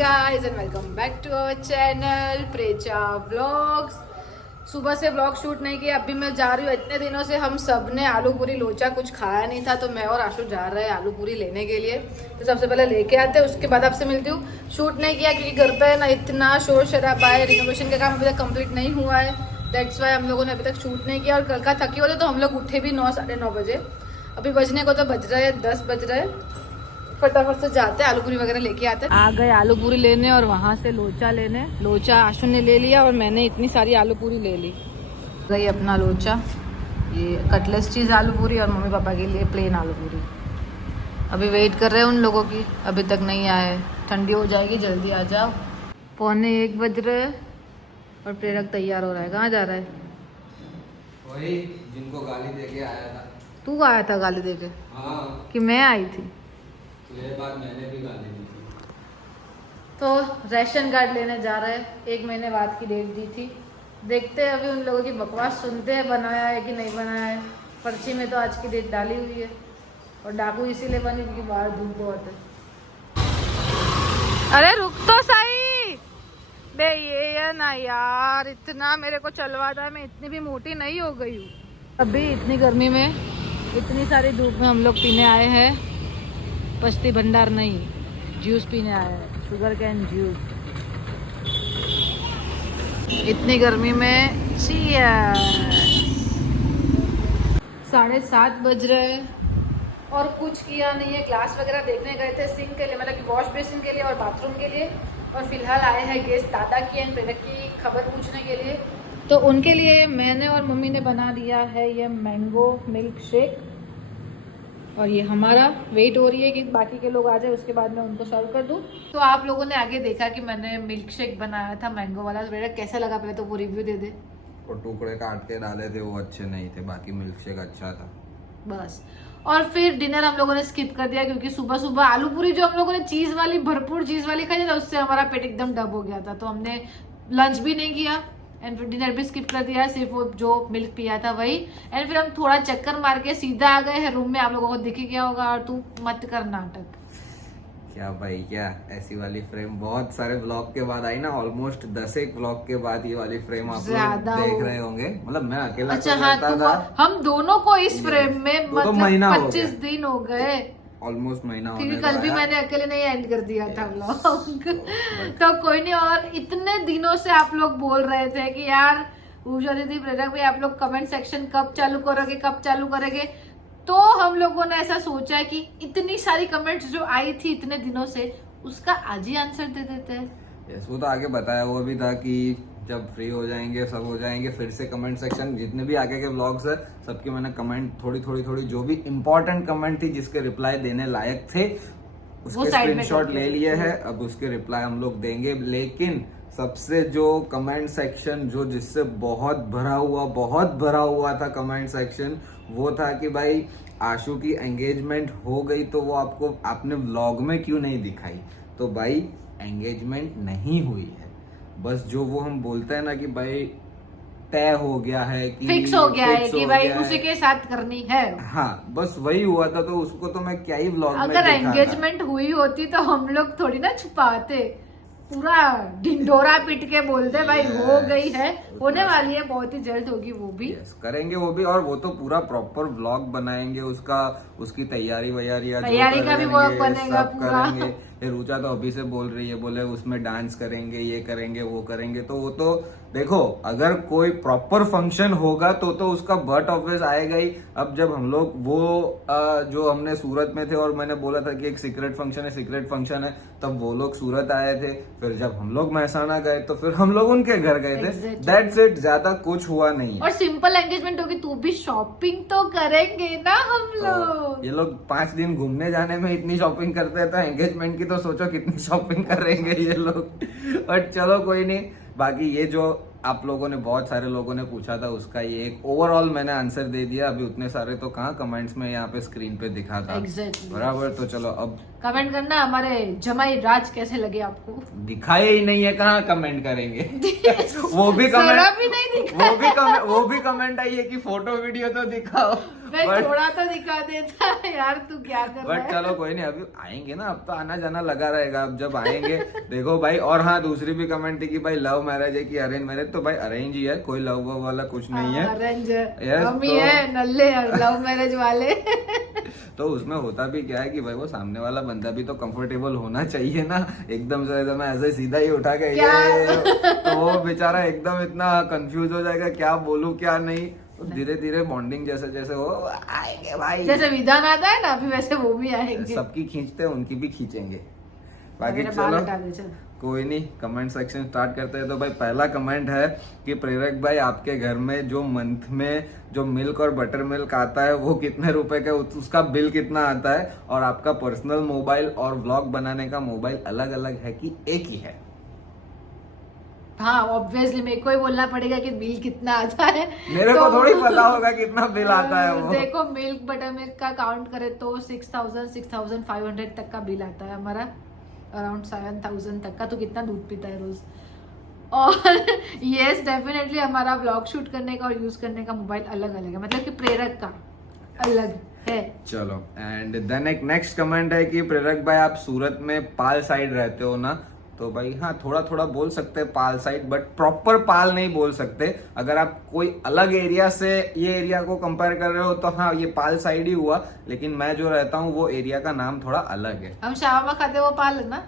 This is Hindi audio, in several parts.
Guys and welcome back to our channel Precha vlogs. सुबह से व्लॉग शूट नहीं किया, अभी मैं जा रही हूँ। इतने दिनों से हम सब ने आलू पूरी लोचा कुछ खाया नहीं था, तो मैं और आशु जा रहे हैं आलू पूरी लेने के लिए। तो सबसे पहले लेके आते हैं, उसके बाद आपसे मिलती हूँ। शूट नहीं किया क्योंकि घर पे ना इतना शोर शराबा है, रिनोवेशन का काम अभी तक कंप्लीट नहीं हुआ है, दैट्स वाई हम लोगों ने अभी तक शूट नहीं किया। और कल का थकी होते तो हम लोग उठे भी 9 साढ़े 9 बजे। अभी बजने को तो बज रहे हैं 10 बज रहे हैं। फटाफट से जाते हैं, आलू पूरी वगैरह लेके आते हैं। आ गए आलू पूरी लेने और वहाँ से लोचा लेने। लोचा आशु ने ले लिया और मैंने इतनी सारी आलू पूरी ले ली। गई अपना लोचा, ये कटलेस चीज़ आलू पूरी और मम्मी पापा के लिए प्लेन आलू पूरी। अभी वेट कर रहे हैं उन लोगों की, अभी तक नहीं आए। ठंडी हो जाएगी, जल्दी आ जाओ। 1:45 बज रहे और प्रेरक तैयार हो रहा है। कहाँ जा रहा है? वही जिनको गाली देके आया था। तू आया था गाली देके? हाँ, कि मैं आई थी? तो ये बात मैंने भी गाली दी थी। तो राशन कार्ड लेने जा रहे हैं, 1 महीने बाद की डेट दी थी। देखते हैं अभी उन लोगों की बकवास सुनते हैं, बनाया है कि नहीं बनाया है। पर्ची में तो आज की डेट डाली हुई है और डाकू इसीलिए बनी क्योंकि बाहर धूप बहुत है। अरे रुक तो सही बे, ये ना यार, इतना मेरे को चलवा था। मैं इतनी भी मोटी नहीं हो गई हूँ। अभी इतनी गर्मी में, इतनी सारी धूप में हम लोग पीने आए हैं पश्ती भंडार नहीं, जूस पीने आया है, शुगर कैन जूस। इतनी गर्मी में 7:30 बज रहे और कुछ किया नहीं है। ग्लास वगैरह देखने गए थे सिंक के लिए, मतलब कि वॉश बेसिन के लिए और बाथरूम के लिए। और फिलहाल आए हैं गेस्ट दादा की एंड प्रेरक की खबर पूछने के लिए। तो उनके लिए मैंने और मम्मी ने बना दिया है ये मैंगो मिल्क शेक। और ये हमारा वेट हो रही है कि बाकी के लोग आ जाए, उसके बाद मैं उनको सर्व कर दूं। तो आप लोगों ने आगे देखा कि मैंने मिल्क शेक बनाया था मैंगो वाला। तो कैसा लगा पहले तो वो रिव्यू दे दे। वो टुकड़े काट के डाले थे, वो अच्छे नहीं थे, बाकी मिल्क शेक अच्छा था बस। और फिर डिनर हम लोगों ने स्किप कर दिया क्योंकि सुबह सुबह आलू पूरी जो हम लोगों ने चीज वाली, भरपूर चीज वाली खाई था, उससे हमारा पेट एकदम डब हो गया था। तो हमने लंच भी नहीं किया एंड फिर डिनर भी स्किप कर दिया, सिर्फ वो जो मिल्क पिया था वही। एंड फिर हम थोड़ा चक्कर मार के सीधा आ गए हैं रूम में। आप लोगों को दिख गया होगा। और तू मत कर नाटक। क्या भाई, क्या ऐसी वाली फ्रेम बहुत सारे ब्लॉग के बाद आई ना। ऑलमोस्ट 10 ब्लॉग के बाद ये वाली फ्रेम आप लोग देख रहे होंगे। मतलब मैं अकेला अच्छा हाँ, हम दोनों को इस फ्रेम में मतलब 25 दिन हो गए, ऑलमोस्ट महीना क्योंकि कल भी मैंने अकेले नहीं एंड कर दिया था व्लॉग। तो कोई नहीं। और इतने दिनों से आप लोग बोल रहे थे कि यार उषा दीदी, प्रेरक भाई, आप लोग कमेंट सेक्शन कब चालू करोगे, कब चालू करेंगे। तो हम लोगों ने ऐसा सोचा है कि इतनी सारी कमेंट्स जो आई थी इतने दिनों से, उसका आज ही आंसर दे देते हैं। यस, वो तो आगे बताया हुआ भी था कि जब फ्री हो जाएंगे, सब हो जाएंगे, फिर से कमेंट सेक्शन जितने भी आगे के व्लॉग्स है सबके मैंने कमेंट थोड़ी जो भी इंपॉर्टेंट कमेंट थी जिसके रिप्लाई देने लायक थे उसके स्क्रीनशॉट ले लिए हैं। अब उसके रिप्लाई हम लोग देंगे। लेकिन सबसे जो कमेंट सेक्शन जो जिससे बहुत भरा हुआ था कमेंट सेक्शन, वो था कि भाई आशु की एंगेजमेंट हो गई तो वो आपको आपने व्लॉग में क्यों नहीं दिखाई। तो भाई एंगेजमेंट नहीं हुई है, बस जो वो हम बोलते हैं ना कि भाई तय हो गया है, कि फिक्स हो गया है कि भाई उसी के साथ करनी है। हाँ, बस वही हुआ था। तो उसको तो मैं क्या ही व्लॉग में अगर एंगेजमेंट हुई होती तो हम लोग थोड़ी ना छुपाते, पूरा ढिंडोरा पीट के बोलते भाई हो गई है, होने वाली है, बहुत ही जल्द होगी। वो भी करेंगे वो भी, और वो तो पूरा प्रॉपर व्लॉग बनाएंगे। उसकी तैयारी का भी व्लॉग बनेगा पूरा। रुचा तो अभी से बोल रही है, बोले उसमें डांस करेंगे, ये करेंगे, वो करेंगे। तो वो तो देखो, अगर कोई प्रॉपर फंक्शन होगा तो उसका बट ऑफिस आएगा ही। अब जब हम लोग वो जो हमने सूरत में थे और मैंने बोला था कि एक सीक्रेट फंक्शन है, तब वो लोग सूरत आए थे। फिर जब हम लोग महसाना गए तो फिर हम लोग उनके घर गए थे। दैट्स इट, ज्यादा कुछ हुआ नहीं। और सिंपल एंगेजमेंट होगी तो भी शॉपिंग तो करेंगे ना हम लोग। ये लोग 5 दिन घूमने जाने में इतनी शॉपिंग करते हैं, तो एंगेजमेंट की तो सोचो कितनी शॉपिंग करेंगे ये लोग। बट चलो कोई नहीं। बाकी ये जो आप लोगों ने, बहुत सारे लोगों ने पूछा था, उसका ये एक ओवरऑल मैंने आंसर दे दिया। अभी उतने सारे तो कहाँ कमेंट्स में यहाँ पे स्क्रीन पे दिखा था। exactly. बराबर। तो चलो अब कमेंट करना हमारे जमाई राज कैसे लगे आपको। दिखाए ही नहीं है, कहाँ कमेंट करेंगे। वो भी कमेंट नहीं दिखा। वो भी कमेंट आई है कि फोटो वीडियो तो दिखाओ। मैं But- थोड़ा तो दिखा देता यार, तू क्या कर रहा बट है? चलो कोई नहीं, अभी आएंगे ना, अब तो आना जाना लगा रहेगा, अब जब आएंगे देखो भाई। और हाँ, दूसरी भी कमेंट थी कि भाई लव मैरिज है कि अरेंज मैरिज, तो भाई अरेंज ही है, कोई लव वव वाला कुछ नहीं है। अरेंज Yes, हम ही तो- है नल्ले लव मैरिज वाले। तो उसमें होता भी क्या है कि भाई वो सामने वाला बंदा भी तो कंफर्टेबल होना चाहिए ना, एकदम से ऐसे मैं ऐसे सीधा ही उठा के तो वो बेचारा एकदम इतना कंफ्यूज हो जाएगा, क्या बोलूं क्या नहीं। तो धीरे धीरे बॉन्डिंग जैसे जैसे वो आएंगे भाई, जैसे विधान आता है ना अभी, वैसे वो भी आएंगे। सबकी खींचते हैं, उनकी भी खींचेंगे। बाकी मेरे बाल चलो हटा दे, चल। कोई नहीं, कमेंट सेक्शन स्टार्ट करते हैं। तो भाई पहला कमेंट है कि प्रेरक भाई आपके घर में जो मंथ में जो मिल्क और बटर मिल्क आता है वो कितने रुपए का, उसका बिल कितना आता है, और आपका पर्सनल मोबाइल और व्लॉग बनाने का मोबाइल अलग अलग है कि एक ही है? हाँ ऑब्वियसली मेरे को ही बोलना पड़ेगा कि बिल कितना आता है। मेरे को थोड़ी पता होगा कितना बिल आता है वो। देखो मिल्क बटर मिल्क का काउंट करे तो 6,500 तक का बिल आता है हमारा, अराउंड 7,000 तक का। तो कितना दूध पीता है रोज? और यस डेफिनेटली हमारा व्लॉग शूट करने का और यूज करने का मोबाइल अलग अलग है, मतलब कि प्रेरक का अलग है। चलो एंड देन एक नेक्स्ट कमेंट है कि प्रेरक भाई आप सूरत में पाल साइड रहते हो ना? तो भाई हाँ, थोड़ा थोड़ा बोल सकते हैं पाल साइड, बट प्रॉपर पाल नहीं बोल सकते। अगर आप कोई अलग एरिया से ये एरिया को कंपेयर कर रहे हो तो हाँ ये पाल साइड ही हुआ, लेकिन मैं जो रहता हूँ वो एरिया का नाम थोड़ा अलग है। हम शावरमा खाते वो पाल है ना,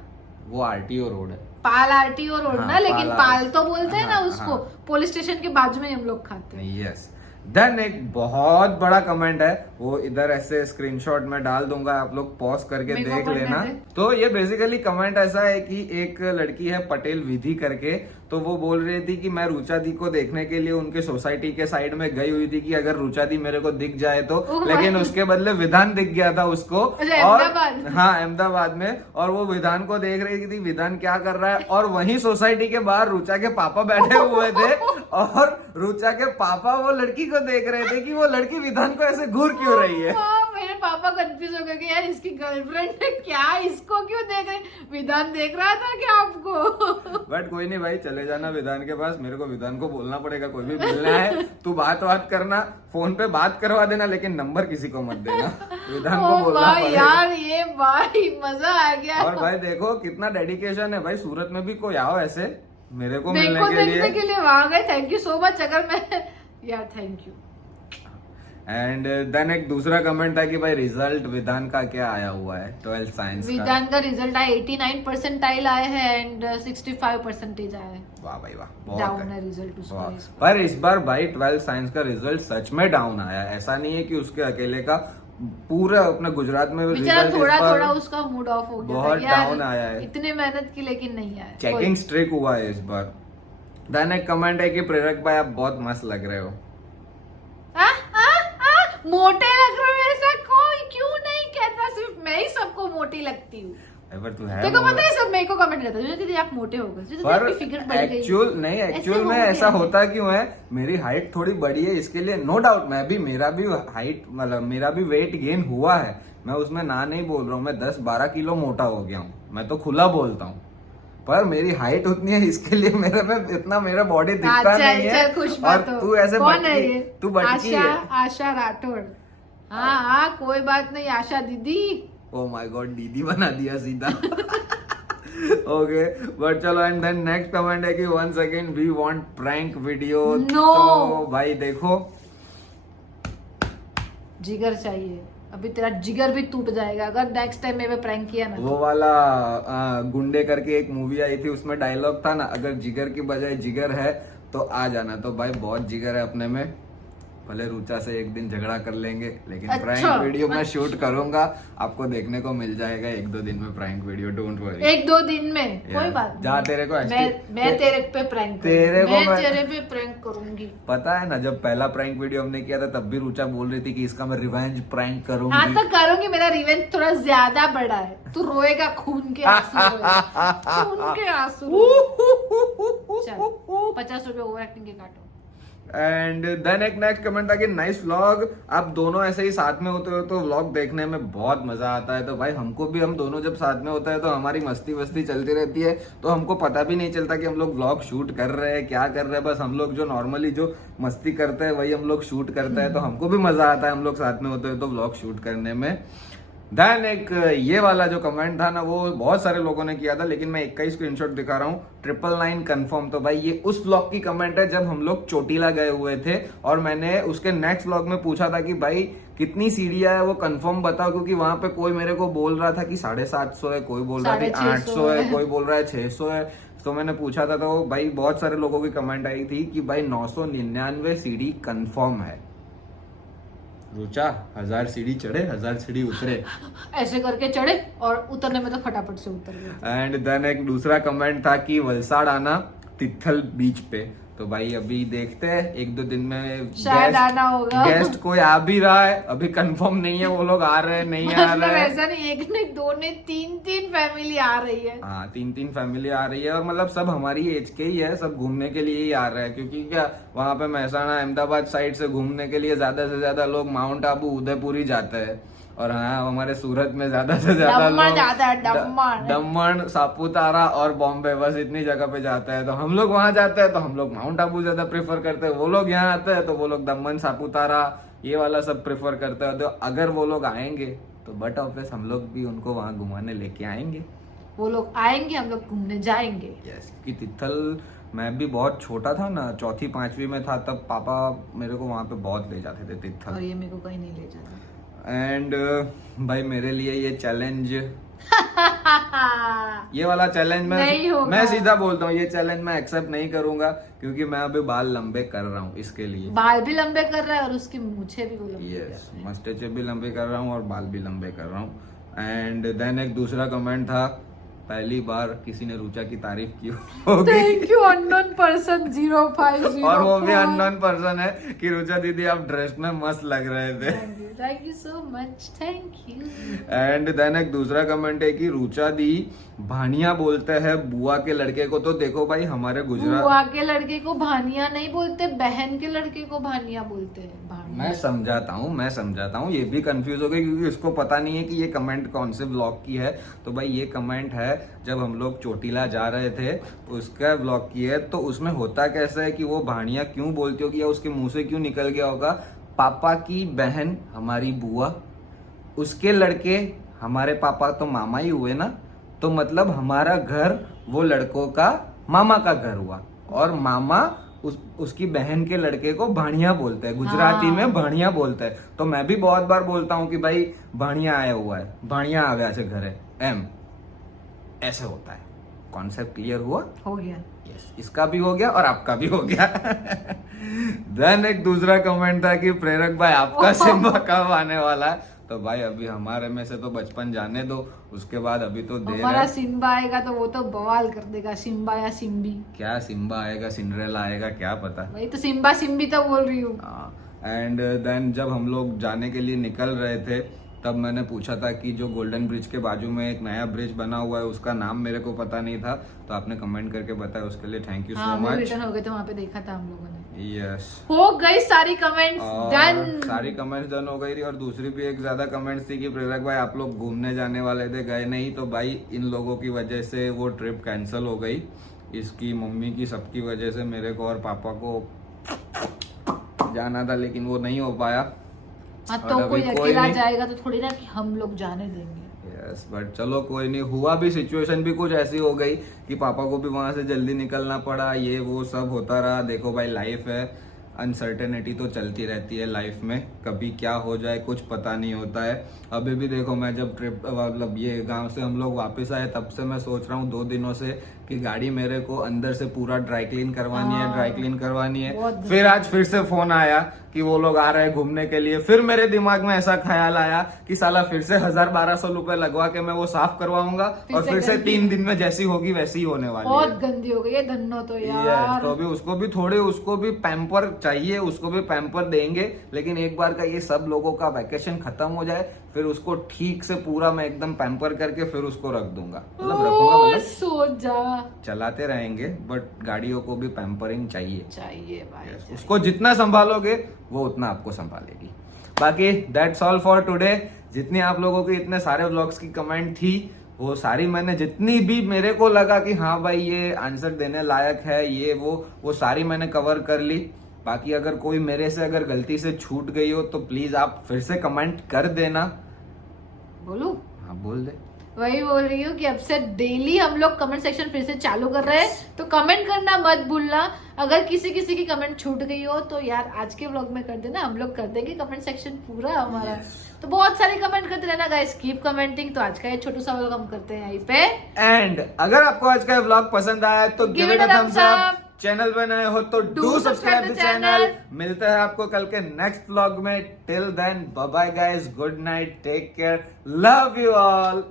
वो आरटीओ रोड है। पाल आरटीओ रोड हाँ, ना, लेकिन पाल पाल तो बोलते हैं ना हाँ, उसको। हाँ। पुलिस स्टेशन के बाजू में हम लोग खाते हैं। यस। देन एक बहुत बड़ा कमेंट है, वो इधर ऐसे स्क्रीनशॉट में डाल दूंगा, आप लोग पॉज करके मेरे को देख पढ़ने लेना। दे। तो ये बेसिकली कमेंट ऐसा है कि एक लड़की है पटेल विधि करके, तो वो बोल रही थी कि मैं रुचा दी को देखने के लिए उनके सोसाइटी के साइड में गई हुई थी कि अगर रुचा दी मेरे को दिख जाए तो, ओह लेकिन भाई। उसके बदले विधान दिख गया था उसको। अच्छा, और अहमदाबाद। हाँ अहमदाबाद में, और वो विधान को देख रही थी विधान क्या कर रहा है, और वहीं सोसाइटी के बाहर रुचा के पापा बैठे हुए थे और रुचा के पापा वो लड़की को देख रहे थे कि वो लड़की विधान को ऐसे घूर क्यों रही है। हाँ, मेरे पापा कंफ्यूज हो गए कि यार इसकी गर्लफ्रेंड है क्या, इसको क्यों देख रहे? विधान देख रहा था क्या आपको? बट कोई नहीं भाई, चले जाना विधान के पास, मेरे को विधान को बोलना पड़ेगा कोई भी मिलना है तू बात करना, फोन पे बात करवा देना, लेकिन नंबर किसी को मत देना, विधान को ओ बोलना भाई पड़ेगा। यार, ये भाई मजा आ गया। और भाई देखो कितना डेडिकेशन है भाई, सूरत में भी कोई आओ ऐसे मेरे को मेरे मिलने को के देखने लिए। के लिए वहां गए, थैंक यू सो मच। अगर मैं यार थैंक यू। एंड देन एक दूसरा कमेंट था कि भाई रिजल्ट विधान का क्या आया हुआ है 12th साइंस का? विधान का रिजल्ट आया 89 परसेंटाइल आए हैं एंड 65 परसेंटेज आए हैं। वाह भाई वाह, बहुत डाउन है। है रिजल्ट उसका वाह। इस बार। पर इस बार भाई 12th साइंस का रिजल्ट सच में डाउन आया, ऐसा नहीं है कि उसके अकेले का, पूरा अपने गुजरात में बेचारा रिजल्ट थोड़ा थोड़ा उसका मूड ऑफ हो गया बहुत था यार, डाउन आया है। इतने मेहनत की लेकिन नहीं आया। चेकिंग स्ट्रिक हुआ है इस बार। देन एक कमेंट है कि प्रेरक भाई आप बहुत मस्त लग रहे हो। मोटे लग रहे हो, ऐसा कोई क्यों नहीं कहता, सिर्फ मैं ही सबको मोटी लगती हूँ। पर तू है देखो वो- पता है सब मेरे को कमेंट करता है दीदी आप मोटे हो गए, दीदी पर आपकी फिगर बढ़ गई। एक्चुअल नहीं, एक्चुअल ऐसे में हो ऐसा गया है। होता क्यों है, मेरी हाइट थोड़ी बड़ी है इसके लिए नो डाउट, मेरा भी हाइट मतलब मेरा भी वेट गेन हुआ है, मैं उसमें ना नहीं बोल रहा हूँ, मैं 10-12 किलो मोटा हो गया हूँ, मैं तो खुला बोलता हूँ। पर मेरी हाइट उतनी है इसके लिए मेरे में इतना मेरा बॉडी दिखता नहीं है। चल खुश और मत हो। तू ऐसे कौन है बटकी, ये? तू बटकी आशा, है। आशा राठौड़। हाँ हाँ कोई बात नहीं आशा दीदी। ओ माय गॉड, दीदी बना दिया सीधा। ओके बट चलो, एंड देन नेक्स्ट कमेंट है कि one second we want prank video. No. तो भाई देखो, जिगर चाहिए, अभी तेरा जिगर भी टूट जाएगा अगर नेक्स्ट टाइम मेरे पे प्रैंक किया ना। वो वाला गुंडे करके एक मूवी आई थी, उसमें डायलॉग था ना, अगर जिगर की बजाय जिगर है तो आ जाना। तो भाई बहुत जिगर है अपने में, भले रुचा से एक दिन झगड़ा कर लेंगे, लेकिन अच्छा, प्रैंक वीडियो मैं शूट करूंगा, आपको देखने को मिल जाएगा 1-2 दिन में प्रैंक वीडियो, डोंट वरी। 1-2 दिन में कोई बात जा तेरे को मैं तेरे पे प्रैंक तेरे को मैं- तेरे पे प्रैंक करूंगी। पता है ना, जब पहला प्रैंक वीडियो हमने किया था तब भी रुचा बोल रही थी कि इसका मैं रिवेंज प्रैंक करूंगी। हाँ तो करूंगी, मेरा रिवेंज थोड़ा ज्यादा बड़ा है, तू रोएगा खून के आंसू रोएगा। खून के आंसू रोएगा। चल 50 रुपए ओवर एक्टिंग के काटो। एंड देन एक नेक्स्ट कमेंट था कि नाइस व्लॉग, आप दोनों ऐसे ही साथ में होते हो तो व्लॉग देखने में बहुत मजा आता है। तो भाई हमको भी, हम दोनों जब साथ में होता है तो हमारी मस्ती वस्ती चलती रहती है, तो हमको पता भी नहीं चलता कि हम लोग व्लॉग शूट कर रहे हैं, क्या कर रहे हैं। बस हम लोग जो नॉर्मली जो मस्ती करते हैं वही हम लोग शूट करते हैं, तो हमको भी मजा आता है हम लोग साथ में होते हैं तो व्लॉग शूट करने में। देन एक ये वाला जो कमेंट था ना, वो बहुत सारे लोगों ने किया था, लेकिन मैं एक का ही स्क्रीनशॉट दिखा रहा हूँ, 999 कंफर्म। तो भाई ये उस व्लॉग की कमेंट है जब हम लोग चोटीला गए हुए थे, और मैंने उसके नेक्स्ट व्लॉग में पूछा था कि भाई कितनी सीढ़ियां है वो कंफर्म बताओ, क्योंकि वहां पे कोई मेरे को बोल रहा था कि 750 है, कोई बोल रहा था 800 है, कोई बोल रहा है 600 है। तो मैंने पूछा था तो भाई बहुत सारे लोगों की कमेंट आई थी कि भाई 999 सीढ़ी कंफर्म है। रुचा 1000 सीढ़ी चढ़े, 1000 सीढ़ी उतरे, ऐसे करके चढ़े और उतरने में तो फटाफट से उतर गए। एंड देन एक दूसरा कमेंट था कि वलसाड़ आना तिथल बीच पे। तो भाई अभी देखते हैं, 1-2 दिन में शायद आना होगा। गेस्ट कोई आ भी रहा है, अभी कंफर्म नहीं है वो लोग आ रहे हैं नहीं आ मतलब रहे हैं। ऐसा नहीं, एक नहीं दो नहीं, 3 फैमिली आ रही है। हाँ 3 फैमिली आ रही है, और मतलब सब हमारी एज के ही है, सब घूमने के लिए ही आ रहे हैं, क्योंकि क्या वहाँ पे महसाना अहमदाबाद साइड से घूमने के लिए ज्यादा से ज्यादा लोग माउंट आबू उदयपुर ही जाते हैं। और हाँ हमारे सूरत में ज्यादा से ज्यादा दमन जाता है, दमन। दमन, सापुतारा और बॉम्बे, बस इतनी जगह पे जाते हैं। तो हम लोग वहां जाते हैं तो हम लोग माउंट आबू ज्यादा प्रेफर करते हैं, वो लोग यहाँ आते हैं तो वो लोग दमन, सापुतारा ये वाला सब प्रेफर करते हैं। तो अगर वो लोग आएंगे तो बट ऑब्वियस हम लोग भी उनको वहां घुमाने लेके आएंगे। वो लोग आएंगे, हम लोग घूमने जाएंगे। यस, कि तिथल मैं भी बहुत छोटा था ना, 4th-5वीं में था, तब पापा मेरे को वहां पे बहुत ले जाते थे तिथल। और ये मेरे को कहीं नहीं ले जाता। एंड भाई मेरे लिए ये चैलेंज ये वाला चैलेंज नहीं होगा। मैं सीधा बोलता हूँ, ये चैलेंज मैं एक्सेप्ट नहीं करूंगा, क्योंकि मैं अभी बाल लंबे कर रहा हूँ इसके लिए। बाल भी लंबे कर रहा है और उसकी मूछें भी वो लंबे यस, कर रहे हैं। मस्टेचे भी लंबे कर रहा हूँ और बाल भी लंबे कर रहा हूँ। एंड देन एक दूसरा कमेंट था, पहली बार किसी ने रुचा की तारीफ की होगी। Thank you unknown person 0504। और वो भी अननोन पर्सन है कि रुचा दीदी आप ड्रेस में मस्त लग रहे थे। Thank you so much, thank you. And then एक दूसरा कमेंट है कि रुचा दी भानिया बोलते हैं बुआ के लड़के को। तो देखो भाई हमारे गुजरात, बुआ के लड़के को भानिया नहीं बोलते, बहन के लड़के को भानिया बोलते हैं। भानिया। मैं समझाता हूँ, ये भी कंफ्यूज हो गई क्योंकि इसको पता नहीं है कि ये कमेंट कौन से ब्लॉग की है। तो भाई ये कमेंट है जब हम लोग चोटीला जा रहे थे उसका ब्लॉग की है। तो उसमें होता कैसा है कि वो भानिया क्यों बोलती होगी या उसके मुंह से क्यों निकल गया होगा, पापा की बहन हमारी बुआ, उसके लड़के हमारे पापा तो मामा ही हुए ना, तो मतलब हमारा घर वो लड़कों का मामा का घर हुआ, और मामा उसकी बहन के लड़के को भाणिया बोलते हैं, गुजराती में भाणिया बोलते हैं। तो मैं भी बहुत बार बोलता हूँ कि भाई भाणिया आया हुआ है, भाणिया आ गया से घर है, एम ऐसे होता है। कॉन्सेप्ट क्लियर हुआ? हो गया। यस, इसका भी हो गया और आपका भी हो गया। देन एक दूसरा कमेंट था कि प्रेरक भाई आपका सिम्बा कब आने वाला है। तो भाई अभी हमारे में से तो बचपन जाने दो, उसके बाद अभी तो देर हमारा है। सिम्बा आएगा तो वो तो बवाल कर देगा, सिम्बा या सिम्बी। क्या सिम्बा आएगा, सिंड्रेला आएगा, क्या पता। वही तो सिम्बा सिम्बी तो बोल रही हूँ। एंड देन जब हम लोग जाने के लिए निकल रहे थे तब मैंने पूछा था कि जो गोल्डन ब्रिज के बाजू में एक नया ब्रिज बना हुआ है उसका नाम मेरे को पता नहीं था, तो आपने कमेंट करके बताया, उसके लिए thank you so much. Return हो गए थे, वहाँ पे देखा था हम लोगों ने। यस, हो गई सारी कमेंट्स डन। सारी कमेंट्स डन हो गई थी। और दूसरी भी एक ज्यादा कमेंट्स थी कि प्रेरक भाई आप लोग घूमने जाने वाले थे, गए नहीं। तो भाई इन लोगों की वजह से वो ट्रिप कैंसिल हो गई, इसकी मम्मी की सबकी वजह से मेरे को और पापा को जाना था, लेकिन वो नहीं हो पाया। हाँ तो और कोई अभी अकेला नहीं। जाएगा तो थोड़ी ना कि हम लोग जाने देंगे। यस, बट चलो कोई नहीं, हुआ भी, सिचुएशन भी कुछ ऐसी हो गई कि पापा को भी वहां से जल्दी निकलना पड़ा, ये वो सब होता रहा। देखो भाई लाइफ है, अनसर्टेनिटी तो चलती रहती है लाइफ में, कभी क्या हो जाए कुछ पता नहीं होता है। अभी भी देखो मैं जब ट्रिप मतलब ये गांव से हम लोग वापस आए तब से मैं सोच रहा हूँ 2 दिनों से कि गाड़ी मेरे को अंदर से पूरा ड्राई क्लीन करवानी है, ड्राई क्लीन करवानी है। फिर आज फिर से फोन आया कि वो लोग आ रहे हैं घूमने के लिए। फिर मेरे दिमाग में ऐसा ख्याल आया कि साला फिर से 1000-1200 रुपए लगवा के मैं वो साफ करवाऊंगा और फिर से 3 दिन में जैसी होगी वैसी ही होने वाली है। बहुत गंदी हो गई है धन्नो तो यार। तो अभी उसको भी पैम्पर चाहिए, उसको भी पैम्पर देंगे। लेकिन एक बार का ये सब लोगों का वैकेशन खत्म हो जाए फिर उसको ठीक से पूरा मैं एकदम पैम्पर करके फिर उसको रख दूंगा, मतलब रखूंगा, मतलब सो जा चलाते रहेंगे, बट गाड़ियों को भी पैम्परिंग चाहिए। चाहिए भाई चाहिए। उसको जितना संभालोगे वो उतना आपको संभालेगी। बाकी दैट्स ऑल फॉर टुडे। जितनी आप लोगों की इतने सारे व्लॉग्स की कमेंट थी वो सारी मैंने, जितनी भी मेरे को लगा कि हाँ भाई ये आंसर देने लायक है, ये वो सारी मैंने कवर कर ली। बाकी अगर कोई मेरे से अगर गलती से छूट गई हो तो प्लीज आप फिर से कमेंट कर देना। बोलू? हाँ बोल दे। वही बोल रही हूँ कि अब से डेली हम लोग कमेंट सेक्शन फिर से चालू कर रहे हैं, तो कमेंट करना मत भूलना। अगर किसी की कमेंट छूट गई हो तो यार आज के व्लॉग में कर देना, हम लोग कर देंगे कमेंट सेक्शन पूरा हमारा। तो बहुत सारी कमेंट करते रहना गाइस, कीप कमेंटिंग। तो आज का ये छोटा सा व्लॉग हम करते हैं यहीं पे एंड अगर आपको आज का व्लॉग पसंद आया तो give it a thumbs up. Channel पे नए हो तो डू सब्सक्राइब द चैनल। मिलते हैं आपको कल के नेक्स्ट व्लॉग में। Till then bye bye guys, good night, take care, love you all.